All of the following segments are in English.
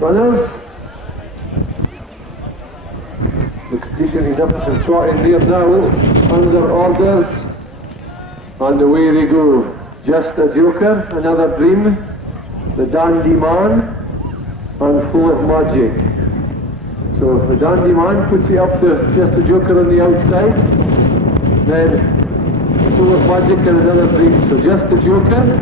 Runners. Looks decent enough to trot in there now. Under orders. And away they go. Just a Joker, Another Dream, The Dandy Man, and Full of Magic. So the Dandy Man puts it up to Just a Joker on the outside. Then Full of Magic and Another Dream. So Just a Joker,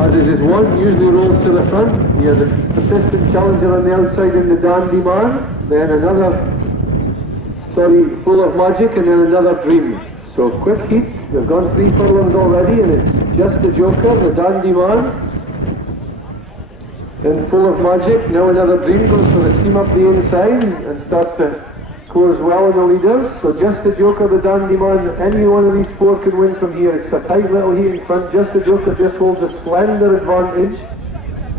as is his one, usually rolls to the front. He has a persistent challenger on the outside in the Dandy Man. Then Full of Magic and then Another Dream. So quick heat, we've gone 3 furlongs already and it's Just a Joker, the Dandy Man, then Full of Magic. Now Another Dream goes for a seam up the inside and starts to course well on the leaders. So Just a Joker, the Dandy Man, any one of these 4 can win from here. It's a tight little heat in front. Just a Joker just holds a slender advantage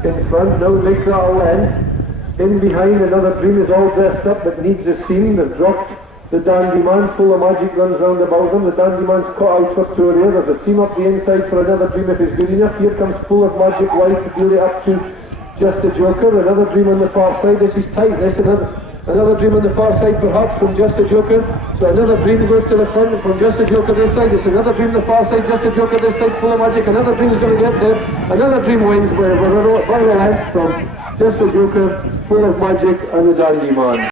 in front. Now Nick that'll end. In behind, Another Dream is all dressed up but needs a seam. They've dropped the Dandy Man. Full of Magic runs round about them. The Dandy Man's cut out for Tourier. There's a seam up the inside for Another Dream if he's good enough. Here comes Full of Magic wide to deal it up to Just a Joker. Another Dream on the far side. This is tight. This Another Dream on the far side perhaps from Just a Joker. So Another Dream goes to the front from Just a Joker this side. It's Another Dream the far side, Just a Joker this side, Full of Magic. Another Dream is going to get there. Another Dream wins by a viral length from Just a Joker, Full of Magic and the Dandy Man.